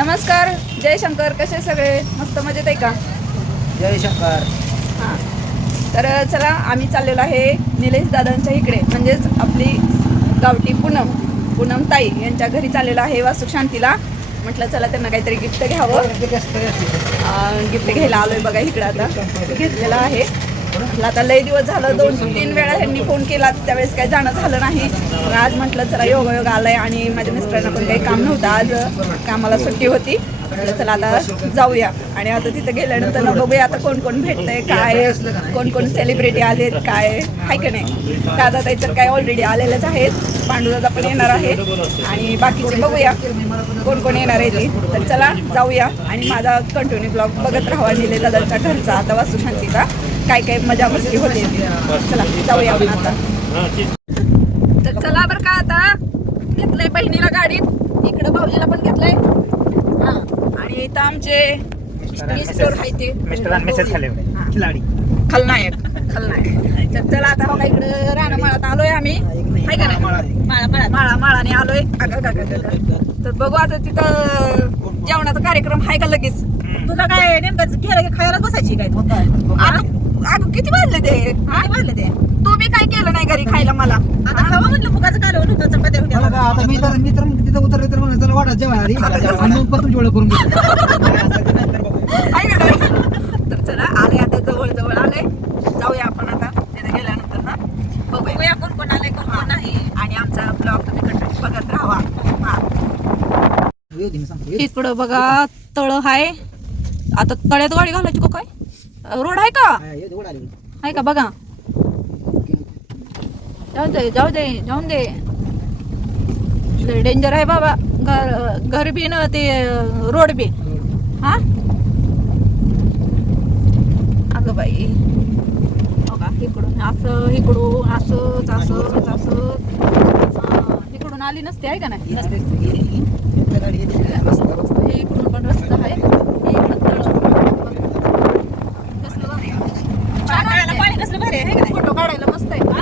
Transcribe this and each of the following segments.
नमस्कार जय शंकर कसे सगळे? मस्त मजेत आहे का? जय शंकर. हां. तर चला आम्ही चाललेलो आहे निलेश दादांच्या इकडे म्हणजेच आपली गावठी पूनम पूनम ताई यांच्या घरी चाललेलो आहे वास्तू शांतीला. म्हटलं चला त्यांना काहीतरी गिफ्ट घ्यावं. गिफ्ट घ्यायला आलोय बघा इकडं आता. घेतलेलं आहे. आता लय दिवस झालं दोन तीन वेळा ह्यांनी फोन केला त्यावेळेस काही जाणं झालं नाही. मग आज म्हटलं चला योग योग आलाय आणि माझ्या मिस्टरांना पण काही काम नव्हतं. आज कामाला सुट्टी होती. म्हटलं चला आता जाऊया. आणि आता तिथं गेल्यानंतर ना बघूया आता कोण कोण भेटतंय काय कोण कोण सेलिब्रिटी आलेत काय आहे का नाही? दादा ताई तर काय ऑलरेडी आलेलेच आहेत पांडुदादा पण येणार आहे. आणि बाकीचे बघूया कोण कोण येणार आहे ते. तर चला जाऊया. आणि माझा कंटिन्यू ब्लॉग बघत राहावा निले दादांच्या घरचा आता वास्तुशांतीचा. काय काय मजा मस्ती होते. चला जाऊया आपण आता. तर चला बरं का आता. घेतलंय बहिणीला गाडीत इकडं भाऊजीला पण घेतलंय. हा. आणि इथं आमचे खलनायक. खलनायक. तर चला आता बघा इकडं रानामाळात आलोय आम्ही. हाय का नाही? माळा. माळा माळा. माळाने आलोय. तर बघू आता तिथं जेवणाचा कार्यक्रम आहे का लगेच? तुला काय नेमकं खायला बसायची काय अगं किती वाजले ते? हा? वाढले ते? तुम्ही काय केलं नाही घरी खायला मला? आता खावा म्हटलं मुगाचं कालवण होतं चपात्या मला होत्या. काय आता मी तर मी तर तिथं उतरले तर म्हणलं चला वाटा जेवायला आधी. आणि मग तुमची ओळख करून घेतो आहे का नाही? तर चला आले आता जवळ जवळ आले. जाऊया आपण आता तिथे गेल्यानंतर ना. बघूया. बघूया कोण कोण आलंय कोण कोण नाही आणि आमचा ब्लॉग तुम्ही कंटिन्यू बघत राहावा हा. इकडं बघा तळ आहे आता तळ्यात गाडी घालायची का काय? रोड आहे का? आहे का? बघा. जाऊ दे जाऊ दे जाऊन दे. डेंजर आहे बाबा. घर घर बी न ते रोड बी. हा? अगं बाई. बघा इकडून असं इकडून असंच असंच असं इकडून आली नसते आहे का नाही? इकडून पण रस्ता आहे हे इकडं तळ. कसलं भारी आहे. छान पाण्याला वाटतंय. पाणी कसलं भारी आहे हे का नाही? फोटो काढायला मस्त आहे हा?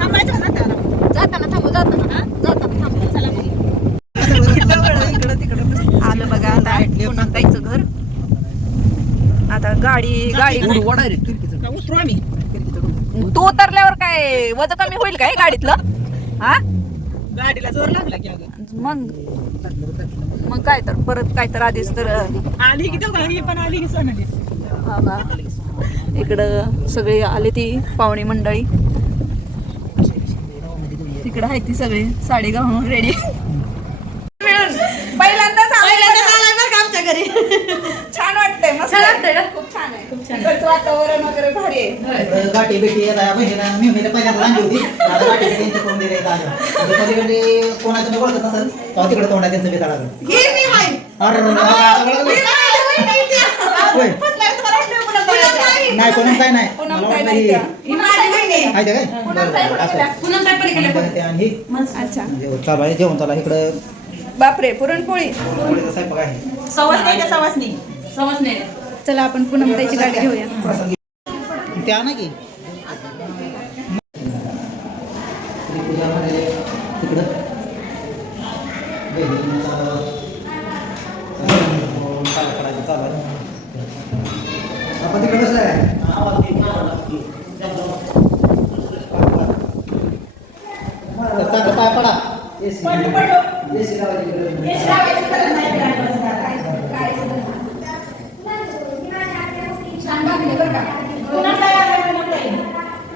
थांबायचं का जाताना? जाताना थांबू जाताना हा? जाताना थांबू चला मग. इकडं तिकडं आलं बघा आता पुन्हा ताईचं घर आता गाडी उतरू आम्ही? तू उतरल्यावर काय वजन कमी होईल काय गाडीतलं? हा? गाडीला जोर लागला की अगं. मग मग काय तर परत काय तर आधीच तर आली की ही पण आली की सोनाली. हा बा. इकडं सगळी आली ती पाहुणी मंडळी. तिकडं आहे ती सगळी साडी घालून रेडी मिळून पहिल्यांदाच आमच्या घरी छान वाटतंय मस्त वाटतंय खूप छान आहे खूप छान वातावरण वगैरे भारी आहे. गाठी बेटी आता बहिणीला मी म्हणजे पहिल्यांदा आणली होती. आता गाठी बेटी यांच्या करून दिले आलं? म्हणजे कधी कधी कोणाचं मी ओळखत नसेल तेव्हा तिकडे तोंडात त्यांचं बेताळ आलं. अरे अरे, अरे? होय. नाही कोणून काय नाही. पुन्हा मला काय वाटलं नाही ही- त्या. ही माझी बहीण आहे. आहे ते काय पुन्हा बरं, काय बरं, असं. केलं? आणि ते आणि? ही अच्छा. जेवण चालू आहे जेवण चालू आहे इकडं. बापरे पुरणपोळी. पोळीचा स्वयंपाक आहे. का सवासणी? चला आपण पुन्हा ताईची गाडी घेऊया. त्या ना की? पाय पडा. एसी लावायची लागले बरं का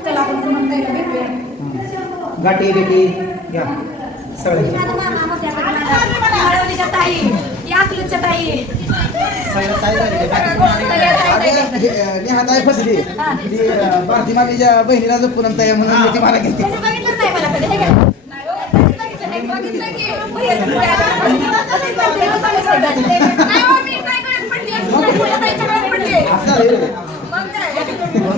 चला आपण पुन्हा ताईला भेटूया गाठी बिठी घ्या सगळे ताई? नेहा ताई फसली भारती बहिणीला जो पूनम ताई म्हणून ती मला घेतली बघितलं नाही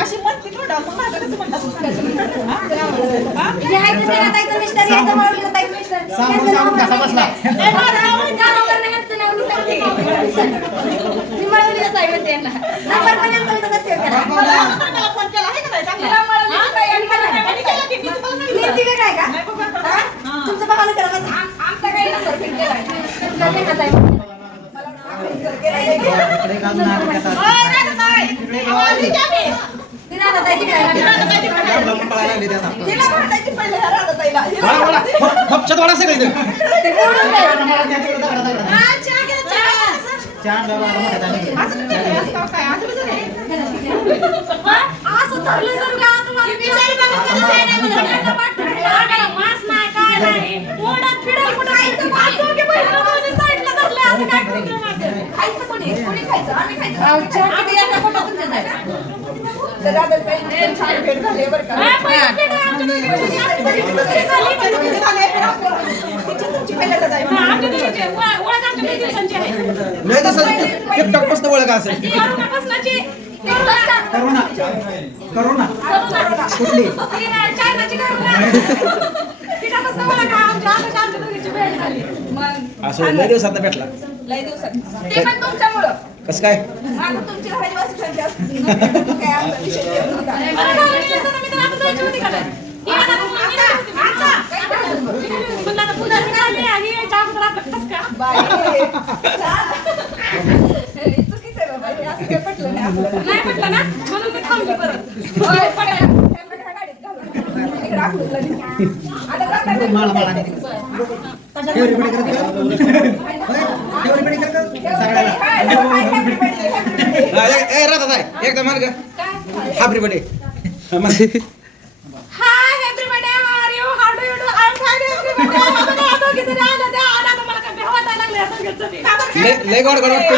अशी म्हणते थोडं मग माझं कसं म्हणतात? सांगून कसा बसला मला खायचं? आम्ही खायचं. तर छान भेट झाली बरं का. लय ओळख असेल करोना करोना कुठली असं लय दिवसात भेटला लय दिवसात ते पण तुमच्यामुळं कसं काय मागं तुमची राहायची वासुशांती असती. काय आमचा विषय येत नव्हता. बाई, छान. हे चुकीचं आहे बाबा. हे असं काही पटलं नाही आपल्याला. होय, पटायला. एकदा मान का काय? हाबरी बडे Hi everybody, how are you? How do you do? I'm fine everybody. आता काय आता किती राहिलं ते आता आता मला काय भ्याव वाटायला लागले आता घेतलं ते. का बरं काय? लय गोड गोड वाटतं.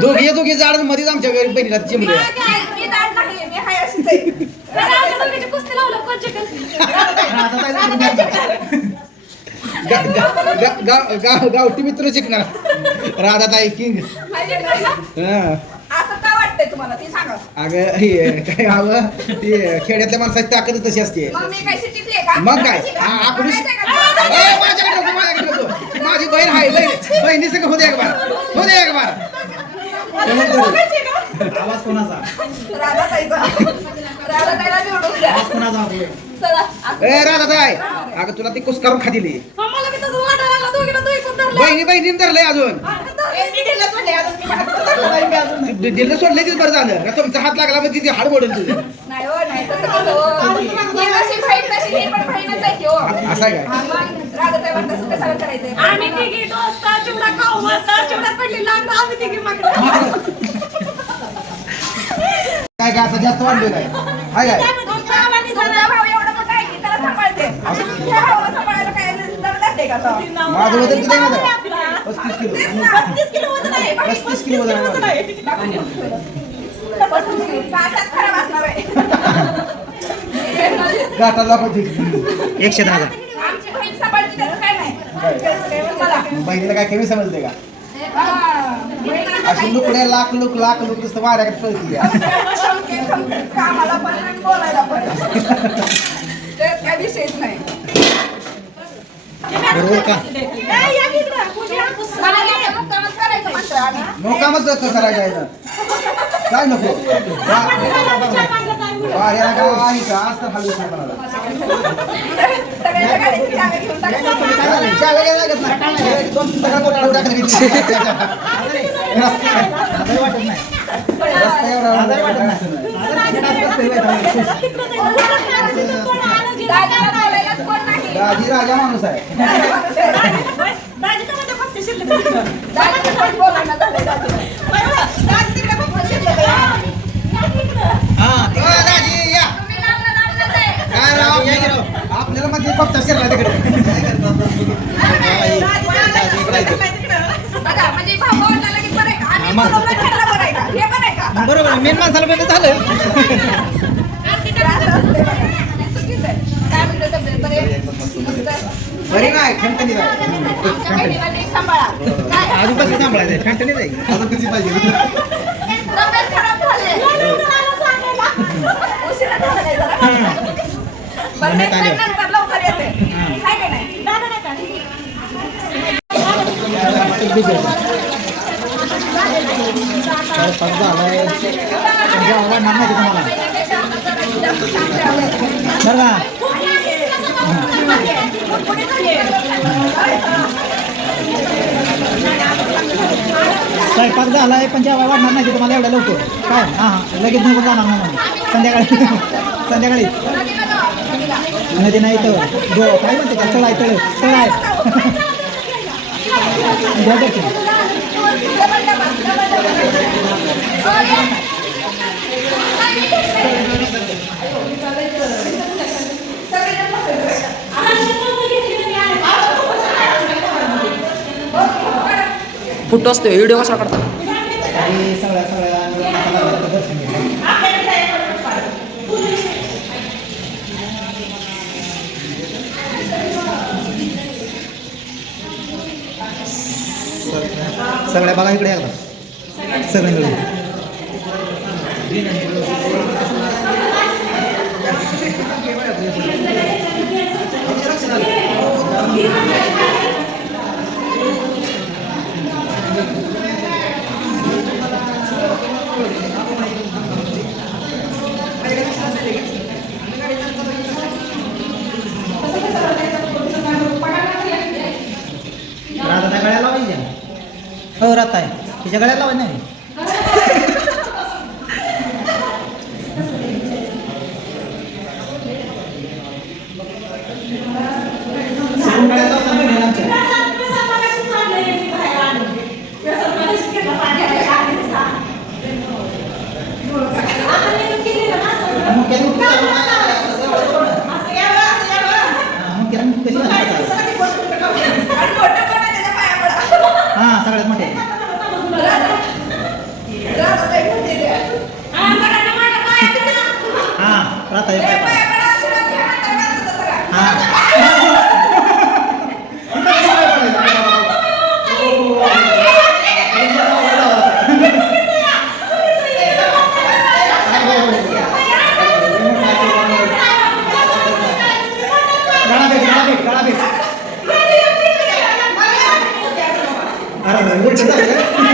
दोघी दोघी जाड मध्येच आमच्या घरी बहिणीला चिमले? आता? गाव गावठी मित्र शिकणार. राधा ताई किंग? हा. असं का वाटतंय तुम्हाला? ते सांगा. अगं हे काय हवं? ते खेड्यातल्या माणसाची ताकद तशी असते. मग मी काय शिटिकले का? मग काय? आ- आपण बघायचंय का? ए, माझ्याकडे नको, माझ्याकडे नको. माझी बहीण आहे बहीण. बहिणी सगळं होते एक बार होते एक बार आवाज कोणाचा? राधाताईचा. राधाताईला निवडून द्या. आवाज कोणाचा आपले? चला, असं- ए राधा ताई अगं तुला ती कुस करून खातील मला बी तसं वाटायला लागलं, दोघीला दोघी पण धरलं. बहिणी धरलंय अजून. मी दिलं सोडले, अजून. मी हात धरलं नाही मी अजून. दि- दिलं सोडलं तीच बरं झालं. का तुमचा हात लागला म्हणजे ती हाड मोडून तुझं नाही हो, नाही, तसं कसं हो? ही कशी बहीण तशी ही पण बहीणच आहे की हो. असं आहे काय हा, मग राधाताई म्हणतात, तसं कशाला करायचंय? आम्ही तिघी डोसता चिवडा खाऊ मस्त. चिवड्यात पडली लागलं आम्ही तिघी मागं. काय काय आता जास्त वाढलोय काय? हाय काय का तो? माझं वजन किती आहे माझं पस्तीस किलो. पस्तीस किलो वजन आहे. पस्तीस किलो वजन आहे. आहे. खराब असणार आहे. गाठाला एकशे दहा. बहिणीला काय कमी समजते का हा, अशी लुकड्या लाख लुक लाख लुक नुसतं वाऱ्याकडे पळती कामाला पण बोलायला विषयच नाही बरोबर का ए, या की इकडं. पूजा. मला नाही, मुक्कामच करायचं म्हणतोय आम्ही. मोकामच करायचं आहे. काय नको वाऱ्याला काय का आज तर हलू कोणाला. दाजी फक्त शिल्लक आहे. हा, राजी या. काय राव. आपल्याला मध्ये फक्त शिरला तिकडे दाजी, दाजी, म्हणजे भाऊ भावाला लगेच बरं आहे का? आम्ही आम्हा- बोलवलं त्यांना बरं आहे का? हे पण आहे का? बरोबर आहे. मेन माणसाला झालं बरी नाही खंटणी अजून कसं सांभाळायचं खंटणी नाही आता कशी पाहिजे? बरं स्वयंपाक झाला आहे पण जेव्हा वाढणार नाही तुम्हाला एवढ्या लवकर. काय? हां हां. लगेच नको जाणार ना म्हणजे संध्याकाळी. संध्याकाळी. नदी नाही तर गो काय म्हणते का तळ. आहे तळ तळ आहे ಫುಟ್ ಹೊಸ್ತೇವೆ ವಿಡಿಯೋ ಮಾತ್ರ ಕೊಡ್ತಾರೆ सगळ्या बघा इकडे सगळ्यांकडे ¿Se acuerdan হচ্ছে না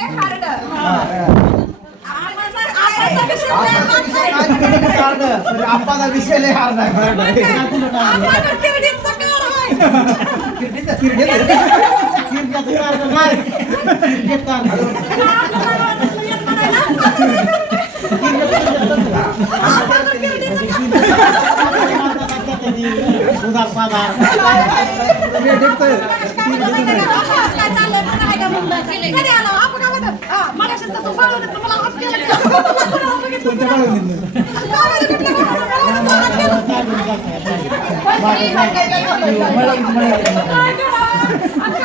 টাকা দিছে এলে হার নাই उधार पाधार मी देखतोय तर तू पळवलं तर मला हात केला कोणत्या बाळूने?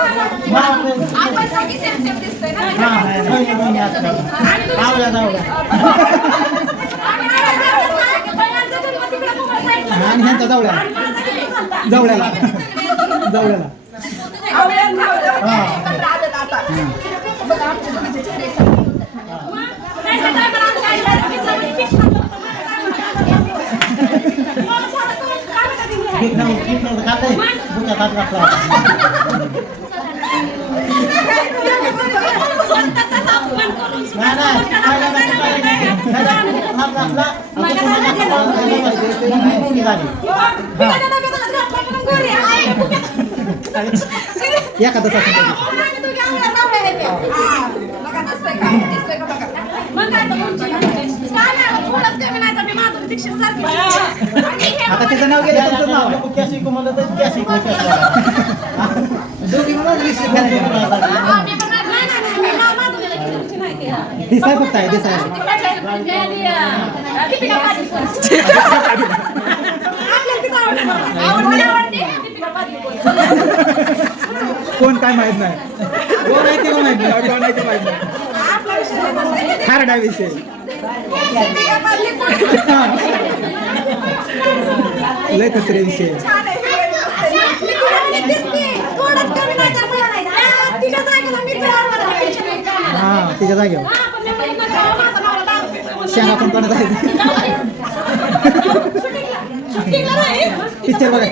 आपण दोघी सेम सेम दिसतोय ना हा, हा, बहिणी, बहिणी असतात. आवळ्या, जावळ्या. आणि ह्यांचा जावळ्या जावळ्याला जावळ्याला आवडलं, आवडलं. हा. एकत्र आलेत आता. बघा, आमच्या दोघीचे चेहरे. पीठ नव्हतं, पीठ नव्हतं खाल्लंय. बुक्यात हात घातला. नाही, नाही, खायला नाही, खायला नाही. खायला बुक्यात हात घातला. आता पुन्हा घातला. खायला पाहिजे. ते नाही बोलली झाली. एखादं असं पाहिजे. हा, बघा दिसतोय का दिसतोय का बघा आता तिचं नाव गेलं तुमचं नाव कॅशी तर कॅशी दोघी रिसिव्ह करायचं दिसाय फक्त आहे दिसाय कोण काय माहीत नाही कोण आहे ते पण माहीत नाही कोण आहे ते माहीत नाही खारडा विषय लय कचरे विषय. हा तिच्या जागेवर शेंगा पण कोणाचा आहे पिक्चर बघा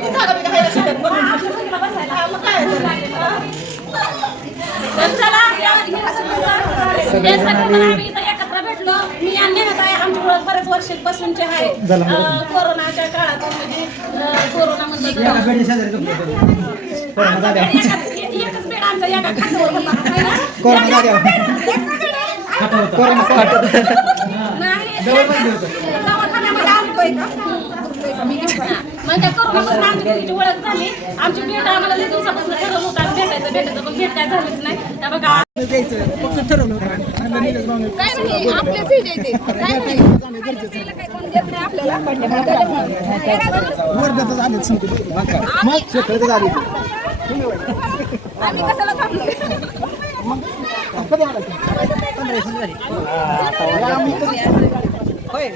एकत्र भेटलो मी बरेच वर्षांपासूनचे आहे. कोरोनाच्या काळात म्हणजे. कोरोना. दवाखान्यामध्ये आलतोय का? मग त्या कोरोनापासून आमची दोघींची ओळख झाली. आमची भेट आम्हाला लई दिवसापासून ठरवलं होतं आम्ही भेटायचं भेटायचं पण भेट काय झालीच नाही. त्या बघा द्यायचं. फक्त ठरवलं होतं. आणि मग निघालो आम्ही. मग कधी आला होय.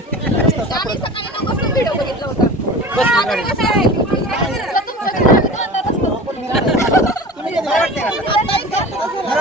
व्हिडिओ बघितला होता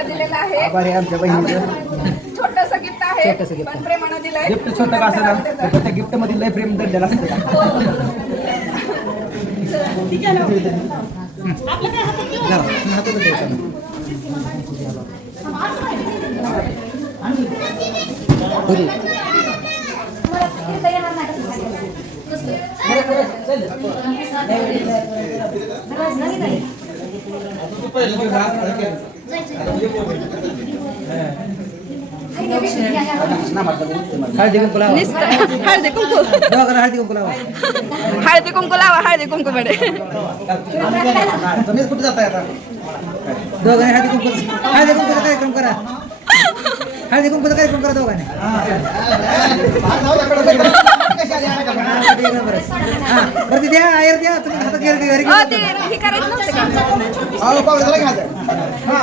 दिलेलं आहे आमच्या बहिणीचं छोटस गिफ्ट आहे छोटंसं gift. पण प्रेमानं दिलंय गिफ्ट छोटं का असं ना त्या गिफ्टमध्ये लय प्रेम दडलेलं असतं लावा. हातातच द्यायचं. होती. हळदी कुंकू लावा. हळदी कुंकू. हळदी कुंकू लावा. हळदी कुंकू लावा हळदी कुंकू मध्ये तुम्हीच कुठे जाताय आता? दोघांनी हळदी कुंकू हळदी कुंकूचा कार्यक्रम करा. हळदी कुंकूचा कार्यक्रम करा दोघांनी. हा, बरं ते द्या आयर द्या तुम्ही हातात घ्या घरी ते हे करायचं नव्हतं का अहो, पाहुणे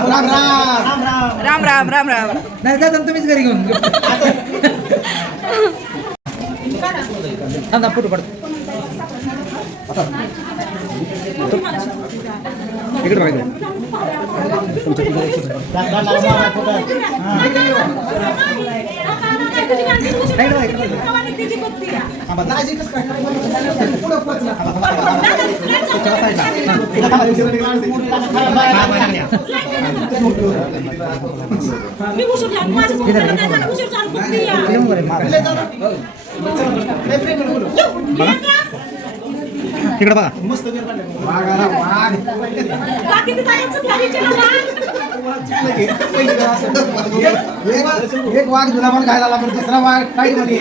राम राम राम राम राम राम नाही जाता तुम्हीच घरी घेऊन थांबा फोटो काढतो इकडे बघा इकडे. उशीर झाला, कुठली या? तिकडे बघा बाकीचं जायचं त्या विचाराला वाघ. एक वाघ तुला पण खायला लागला पण दुसरा वाघ टाईटमध्ये